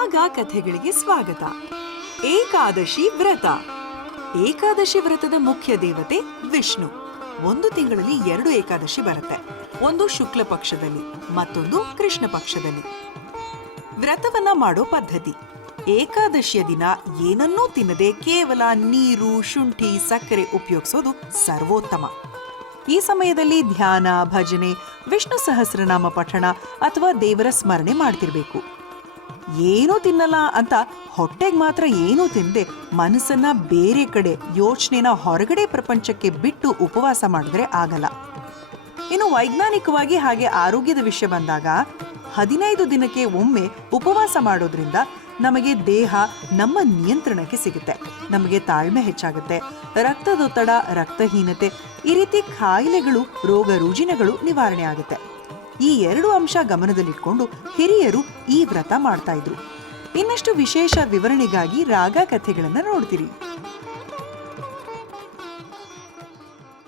ರಾಗ ಕಥೆಗಳಿಗೆ ಸ್ವಾಗತ. ಏಕಾದಶಿ ವ್ರತ. ಏಕಾದಶಿ ವ್ರತದ ಮುಖ್ಯ ದೇವತೆ ವಿಷ್ಣು. ಒಂದು ತಿಂಗಳಲ್ಲಿ 2 ಏಕಾದಶಿ ಬರುತ್ತೆ. ಒಂದು ಶುಕ್ಲ ಪಕ್ಷದಲ್ಲಿ, ಮತ್ತೊಂದು ಕೃಷ್ಣ ಪಕ್ಷದಲ್ಲಿ. ವ್ರತವನ್ನ ಮಾಡೋ ಪದ್ಧತಿ: ಏಕಾದಶಿಯ ದಿನ ಏನನ್ನೂ ತಿನ್ನದೆ ಕೇವಲ ನೀರು, ಶುಂಠಿ, ಸಕ್ಕರೆ ಉಪಯೋಗಿಸೋದು ಸರ್ವೋತ್ತಮ. ಈ ಸಮಯದಲ್ಲಿ ಧ್ಯಾನ, ಭಜನೆ, ವಿಷ್ಣು ಸಹಸ್ರನಾಮ ಪಠಣ ಅಥವಾ ದೇವರ ಸ್ಮರಣೆ ಮಾಡ್ತಿರ್ಬೇಕು. ಏನೂ ತಿನ್ನಲ್ಲ ಅಂತ ಹೊಟ್ಟೆಗೆ ಮಾತ್ರ ಏನೂ ತಿನ್ನದೆ ಮನಸ್ಸನ್ನ ಬೇರೆ ಕಡೆ, ಯೋಚನೆನ ಹೊರಗಡೆ ಪ್ರಪಂಚಕ್ಕೆ ಬಿಟ್ಟು ಉಪವಾಸ ಮಾಡಿದ್ರೆ ಆಗಲ್ಲ. ಇನ್ನು ವೈಜ್ಞಾನಿಕವಾಗಿ ಹಾಗೆ ಆರೋಗ್ಯದ ವಿಷಯ ಬಂದಾಗ 15 ದಿನಕ್ಕೆ ಒಮ್ಮೆ ಉಪವಾಸ ಮಾಡೋದ್ರಿಂದ ನಮಗೆ ದೇಹ ನಮ್ಮ ನಿಯಂತ್ರಣಕ್ಕೆ ಸಿಗುತ್ತೆ. ನಮಗೆ ತಾಳ್ಮೆ ಹೆಚ್ಚಾಗುತ್ತೆ. ರಕ್ತದೊತ್ತಡ, ರಕ್ತಹೀನತೆ, ಈ ರೀತಿ ಕಾಯಿಲೆಗಳು, ರೋಗ ರುಜಿನಗಳು ನಿವಾರಣೆ ಆಗುತ್ತೆ. ಈ 2 ಅಂಶ ಗಮನದಲ್ಲಿಟ್ಕೊಂಡು ಹಿರಿಯರು ಈ ವ್ರತ ಮಾಡ್ತಾ ಇದ್ರು. ಇನ್ನಷ್ಟು ವಿಶೇಷ ವಿವರಣೆಗಾಗಿ ರಾಗ ಕಥೆಗಳನ್ನ ನೋಡ್ತೀರಿ.